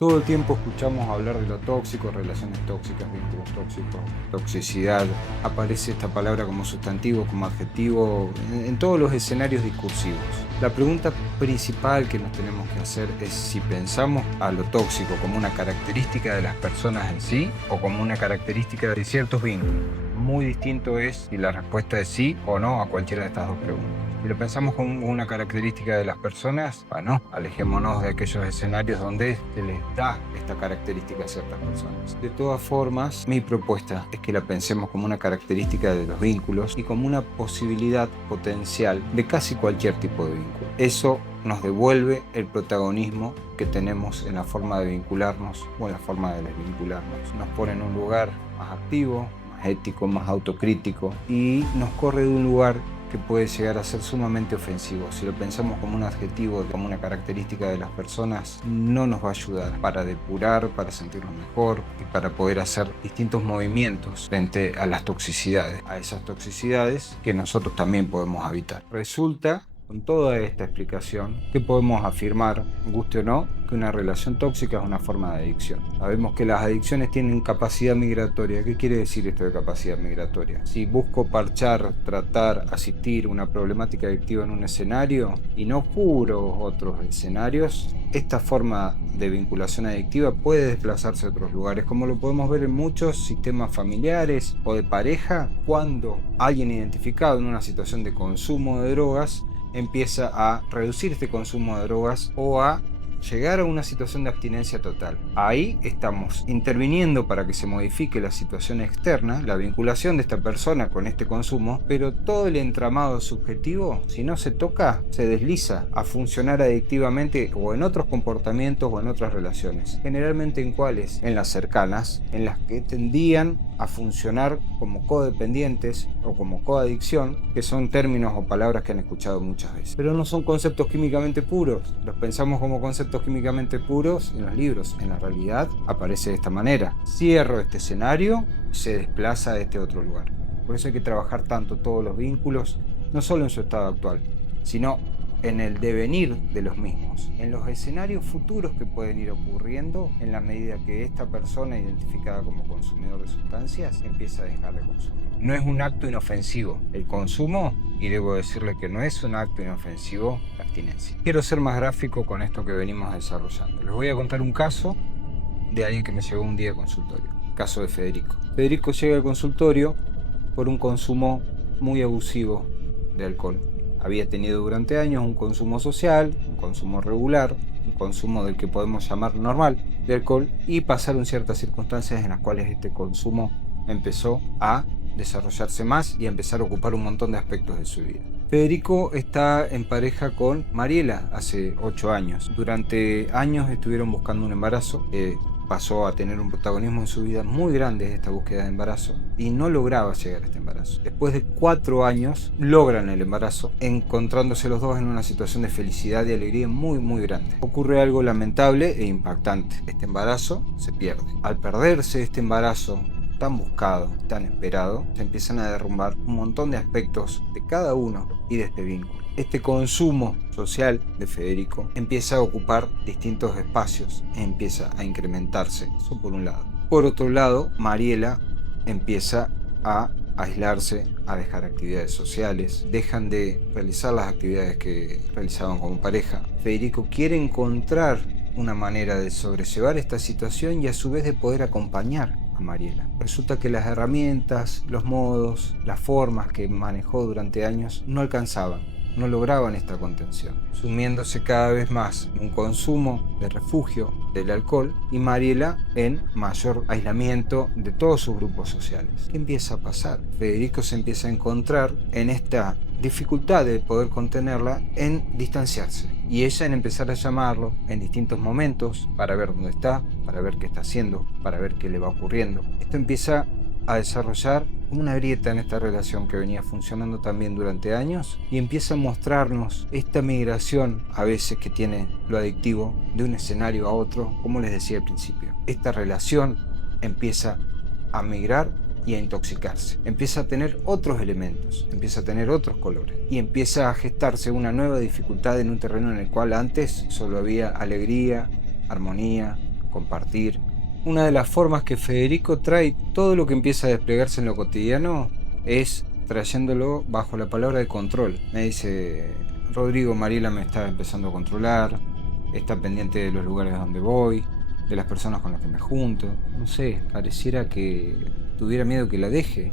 Todo el tiempo escuchamos hablar de lo tóxico, relaciones tóxicas, vínculos tóxicos, toxicidad. Aparece esta palabra como sustantivo, como adjetivo, en todos los escenarios discursivos. La pregunta principal que nos tenemos que hacer es si pensamos a lo tóxico como una característica de las personas en sí o como una característica de ciertos vínculos. Muy distinto es si la respuesta es sí o no a cualquiera de estas dos preguntas. Si lo pensamos como una característica de las personas, bueno, alejémonos de aquellos escenarios donde se les da esta característica a ciertas personas. De todas formas, mi propuesta es que la pensemos como una característica de los vínculos y como una posibilidad potencial de casi cualquier tipo de vínculo. Eso nos devuelve el protagonismo que tenemos en la forma de vincularnos o en la forma de desvincularnos. Nos pone en un lugar más activo, más ético, más autocrítico y nos corre de un lugar que puede llegar a ser sumamente ofensivo. Si lo pensamos como un adjetivo, como una característica de las personas, no nos va a ayudar para depurar, para sentirnos mejor y para poder hacer distintos movimientos frente a las toxicidades, a esas toxicidades que nosotros también podemos habitar. Resulta, con toda esta explicación, que podemos afirmar, guste o no, que una relación tóxica es una forma de adicción. Sabemos que las adicciones tienen capacidad migratoria. ¿Qué quiere decir esto de capacidad migratoria? Si busco parchar, tratar, asistir una problemática adictiva en un escenario y no cubro otros escenarios, esta forma de vinculación adictiva puede desplazarse a otros lugares, como lo podemos ver en muchos sistemas familiares o de pareja, cuando alguien identificado en una situación de consumo de drogas empieza a reducir este consumo de drogas o a llegar a una situación de abstinencia total. Ahí estamos interviniendo para que se modifique la situación externa, la vinculación de esta persona con este consumo, pero todo el entramado subjetivo, si no se toca, se desliza a funcionar adictivamente o en otros comportamientos o en otras relaciones. Generalmente en cuáles? En las cercanas, en las que tendían a funcionar como codependientes o como coadicción, que son términos o palabras que han escuchado muchas veces. Pero no son conceptos químicamente puros. Los pensamos como conceptos químicamente puros en los libros. En la realidad aparece de esta manera. Cierro este escenario y se desplaza a este otro lugar. Por eso hay que trabajar tanto todos los vínculos, no solo en su estado actual, sino en el devenir de los mismos, en los escenarios futuros que pueden ir ocurriendo en la medida que esta persona identificada como consumidor de sustancias empieza a dejar de consumir. No es un acto inofensivo el consumo, y debo decirle que no es un acto inofensivo la abstinencia. Quiero ser más gráfico con esto que venimos desarrollando. Les voy a contar un caso de alguien que me llegó un día al consultorio, el caso de Federico. Federico llega al consultorio por un consumo muy abusivo de alcohol. Había tenido durante años un consumo social, un consumo regular, un consumo del que podemos llamar normal de alcohol, y pasaron ciertas circunstancias en las cuales este consumo empezó a desarrollarse más y a empezar a ocupar un montón de aspectos de su vida. Federico está en pareja con Mariela hace 8 años. Durante años estuvieron buscando un embarazo. Pasó a tener un protagonismo en su vida muy grande esta búsqueda de embarazo y no lograba llegar a este embarazo. Después de 4 años logran el embarazo, encontrándose los dos en una situación de felicidad y alegría muy grande. Ocurre algo lamentable e impactante. Este embarazo se pierde. Al perderse este embarazo tan buscado, tan esperado, se empiezan a derrumbar un montón de aspectos de cada uno y de este vínculo. Este consumo social de Federico empieza a ocupar distintos espacios, empieza a incrementarse, eso por un lado. Por otro lado, Mariela empieza a aislarse, a dejar actividades sociales, dejan de realizar las actividades que realizaban como pareja. Federico quiere encontrar una manera de sobrellevar esta situación y a su vez de poder acompañar a Mariela. Resulta que las herramientas, los modos, las formas que manejó durante años no alcanzaban, no lograban esta contención, sumiéndose cada vez más en un consumo de refugio del alcohol y Mariela en mayor aislamiento de todos sus grupos sociales. ¿Qué empieza a pasar? Federico se empieza a encontrar en esta dificultad de poder contenerla en distanciarse y ella en empezar a llamarlo en distintos momentos para ver dónde está, para ver qué está haciendo, para ver qué le va ocurriendo. Esto empieza a desarrollar una grieta en esta relación que venía funcionando también durante años y empieza a mostrarnos esta migración a veces que tiene lo adictivo de un escenario a otro, como les decía al principio. Esta relación empieza a migrar y a intoxicarse, empieza a tener otros elementos, empieza a tener otros colores y empieza a gestarse una nueva dificultad en un terreno en el cual antes solo había alegría, armonía, compartir. Una de las formas que Federico trae todo lo que empieza a desplegarse en lo cotidiano es trayéndolo bajo la palabra de control. Me dice: Rodrigo, Mariela me está empezando a controlar, está pendiente de los lugares donde voy, de las personas con las que me junto. No sé, pareciera que tuviera miedo que la deje,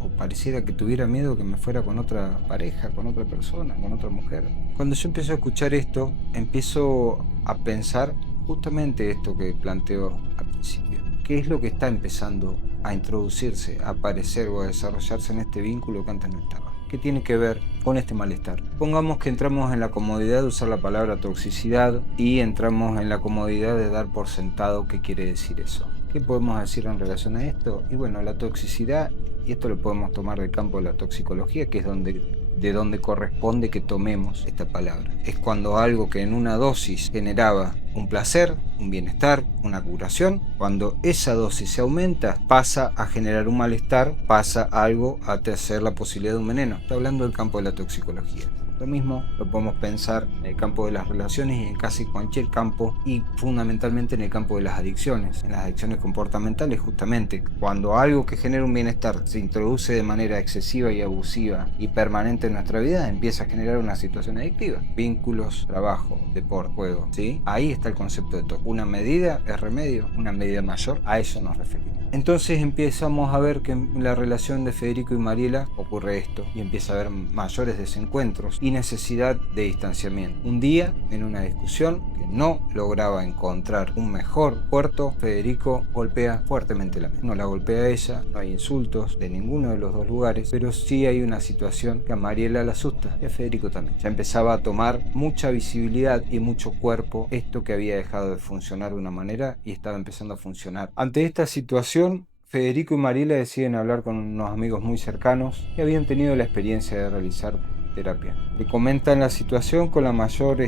o pareciera que tuviera miedo que me fuera con otra pareja, con otra persona, con otra mujer. Cuando yo empiezo a escuchar esto, empiezo a pensar justamente esto que planteo al principio. ¿Qué es lo que está empezando a introducirse, a aparecer o a desarrollarse en este vínculo que antes no estaba? ¿Qué tiene que ver con este malestar? Pongamos que entramos en la comodidad de usar la palabra toxicidad y entramos en la comodidad de dar por sentado qué quiere decir eso. ¿Qué podemos decir en relación a esto? Y bueno, la toxicidad, y esto lo podemos tomar del campo de la toxicología, que es de donde corresponde que tomemos esta palabra. Es cuando algo que en una dosis generaba un placer, un bienestar, una curación, cuando esa dosis se aumenta, pasa a generar un malestar, pasa algo a hacer la posibilidad de un veneno. Está hablando del campo de la toxicología. Lo mismo lo podemos pensar en el campo de las relaciones y en casi cualquier campo, y fundamentalmente en el campo de las adicciones. En las adicciones comportamentales, justamente, cuando algo que genera un bienestar se introduce de manera excesiva y abusiva y permanente en nuestra vida, empieza a generar una situación adictiva. Vínculos, trabajo, deporte, juego, ¿sí? Ahí está el concepto de todo. Una medida es remedio, una medida mayor, a eso nos referimos. Entonces empezamos a ver que en la relación de Federico y Mariela ocurre esto, y empieza a haber mayores desencuentros y necesidad de distanciamiento. Un día, en una discusión que no lograba encontrar un mejor puerto, Federico golpea fuertemente la mesa. No la golpea a ella, no hay insultos de ninguno de los dos lugares, pero sí hay una situación que a Mariela la asusta, y a Federico también. Ya empezaba a tomar mucha visibilidad y mucho cuerpo esto que había dejado de funcionar de una manera y estaba empezando a funcionar. Ante esta situación, Federico y Mariela deciden hablar con unos amigos muy cercanos que habían tenido la experiencia de realizar terapia. Le comentan la situación con la mayor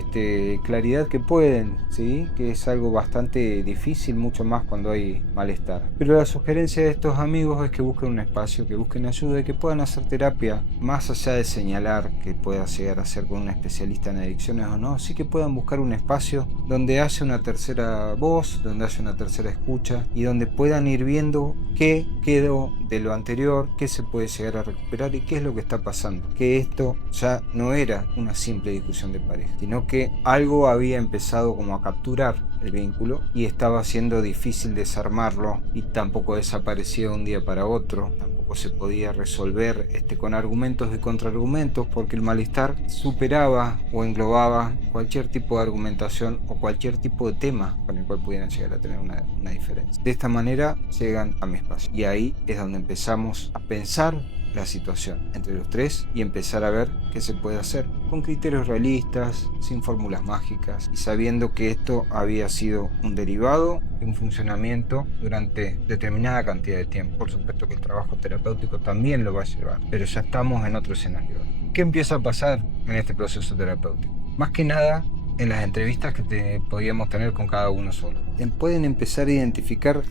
claridad que pueden, ¿sí? Que es algo bastante difícil, mucho más cuando hay malestar. Pero la sugerencia de estos amigos es que busquen un espacio, que busquen ayuda y que puedan hacer terapia, más allá de señalar que pueda llegar a ser con un especialista en adicciones o no, sí que puedan buscar un espacio donde haya una tercera voz, donde haya una tercera escucha y donde puedan ir viendo qué quedó de lo anterior, qué se puede llegar a recuperar y qué es lo que está pasando. Que esto ya no era una simple discusión de pareja, sino que algo había empezado como a capturar el vínculo y estaba siendo difícil desarmarlo, y tampoco desaparecía de un día para otro, tampoco se podía resolver con argumentos y contraargumentos, porque el malestar superaba o englobaba cualquier tipo de argumentación o cualquier tipo de tema con el cual pudieran llegar a tener una diferencia. De esta manera llegan a mi espacio, y ahí es donde empezamos a pensar la situación entre los tres y empezar a ver qué se puede hacer con criterios realistas, sin fórmulas mágicas, y sabiendo que esto había sido un derivado de un funcionamiento durante determinada cantidad de tiempo. Por supuesto que el trabajo terapéutico también lo va a llevar, pero ya estamos en otro escenario. ¿Qué empieza a pasar en este proceso terapéutico? Más que nada, en las entrevistas que podíamos tener con cada uno solo, pueden empezar a identificar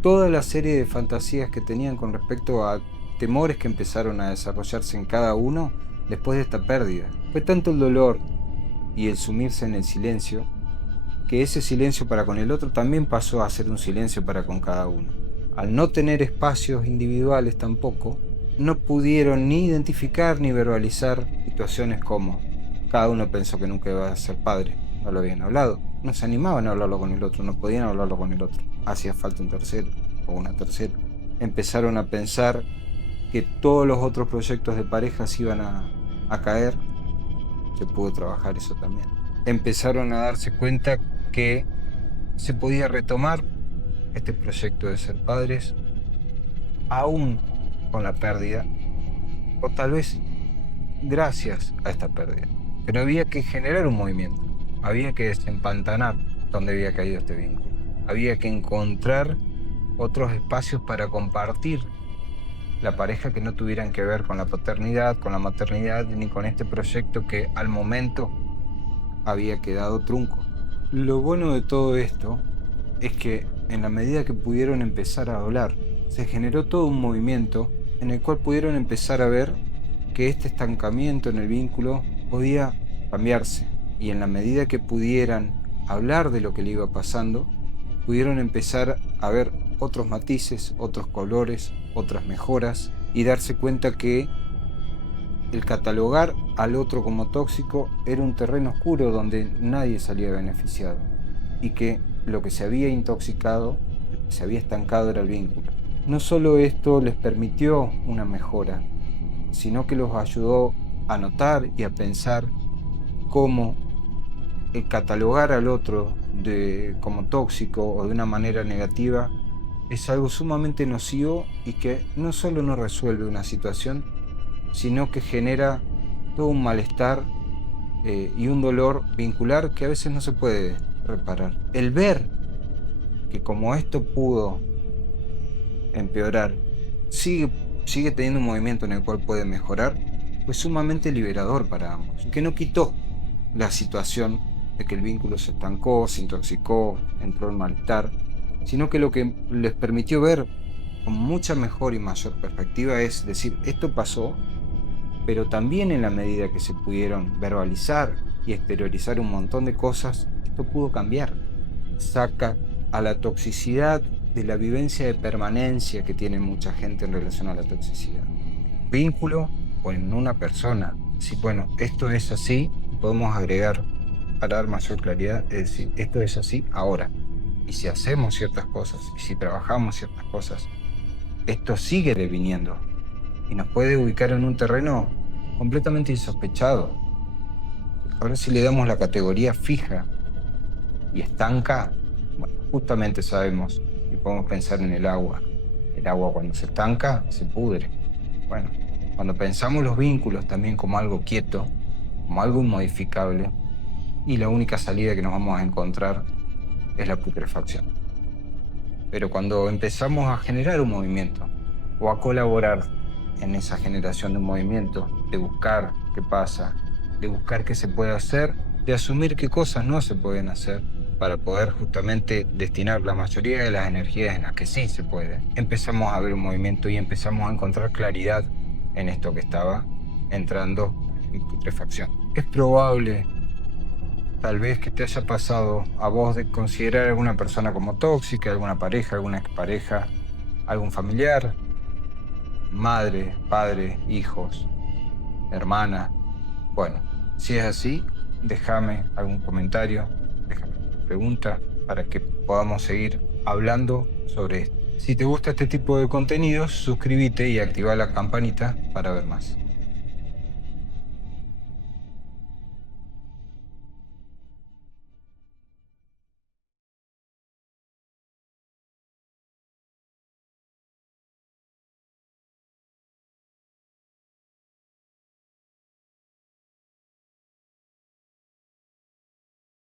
toda la serie de fantasías que tenían con respecto a temores que empezaron a desarrollarse en cada uno después de esta pérdida. Fue tanto el dolor y el sumirse en el silencio, que ese silencio para con el otro también pasó a ser un silencio para con cada uno. Al no tener espacios individuales tampoco, no pudieron ni identificar ni verbalizar situaciones como: cada uno pensó que nunca iba a ser padre, no lo habían hablado, no se animaban a hablarlo con el otro, no podían hablarlo con el otro, hacía falta un tercero o una tercera. Empezaron a pensar que todos los otros proyectos de parejas iban a caer. Se pudo trabajar eso también. Empezaron a darse cuenta que se podía retomar este proyecto de ser padres aún con la pérdida, o tal vez gracias a esta pérdida. Pero había que generar un movimiento, había que desempantanar donde había caído este vínculo, había que encontrar otros espacios para compartir la pareja que no tuvieran que ver con la paternidad, con la maternidad, ni con este proyecto que al momento había quedado trunco. Lo bueno de todo esto es que en la medida que pudieron empezar a hablar, se generó todo un movimiento en el cual pudieron empezar a ver que este estancamiento en el vínculo podía cambiarse, y en la medida que pudieran hablar de lo que le iba pasando, pudieron empezar a ver otros matices, otros colores, otras mejoras y darse cuenta que el catalogar al otro como tóxico era un terreno oscuro donde nadie salía beneficiado y que lo que se había intoxicado, lo que se había estancado era el vínculo. No solo esto les permitió una mejora, sino que los ayudó a notar y a pensar cómo el catalogar al otro como tóxico o de una manera negativa es algo sumamente nocivo y que no solo no resuelve una situación, sino que genera todo un malestar y un dolor vincular que a veces no se puede reparar. El ver que como esto pudo empeorar, sigue teniendo un movimiento en el cual puede mejorar, fue sumamente liberador para ambos, que no quitó la situación de que el vínculo se estancó, se intoxicó, entró en malestar, sino que lo que les permitió ver con mucha mejor y mayor perspectiva es decir, esto pasó, pero también en la medida que se pudieron verbalizar y exteriorizar un montón de cosas, esto pudo cambiar. Saca a la toxicidad de la vivencia de permanencia que tiene mucha gente en relación a la toxicidad. Vínculo o en una persona. Si, bueno, esto es así, podemos agregar para dar mayor claridad, es decir, esto es así ahora. Y si hacemos ciertas cosas, y si trabajamos ciertas cosas, esto sigue deviniendo y nos puede ubicar en un terreno completamente insospechado. Ahora si le damos la categoría fija y estanca, bueno, justamente sabemos y podemos pensar en el agua. El agua cuando se estanca se pudre. Bueno, cuando pensamos los vínculos también como algo quieto, como algo inmodificable, y la única salida que nos vamos a encontrar es la putrefacción. Pero cuando empezamos a generar un movimiento o a colaborar en esa generación de un movimiento, de buscar qué pasa, de buscar qué se puede hacer, de asumir qué cosas no se pueden hacer para poder justamente destinar la mayoría de las energías en las que sí se puede, empezamos a ver un movimiento y empezamos a encontrar claridad en esto que estaba entrando en putrefacción. Es probable tal vez que te haya pasado a vos de considerar a alguna persona como tóxica, alguna pareja, alguna expareja, algún familiar, madre, padre, hijos, hermana. Bueno, si es así, déjame algún comentario, déjame alguna pregunta para que podamos seguir hablando sobre esto. Si te gusta este tipo de contenidos, suscríbete y activa la campanita para ver más.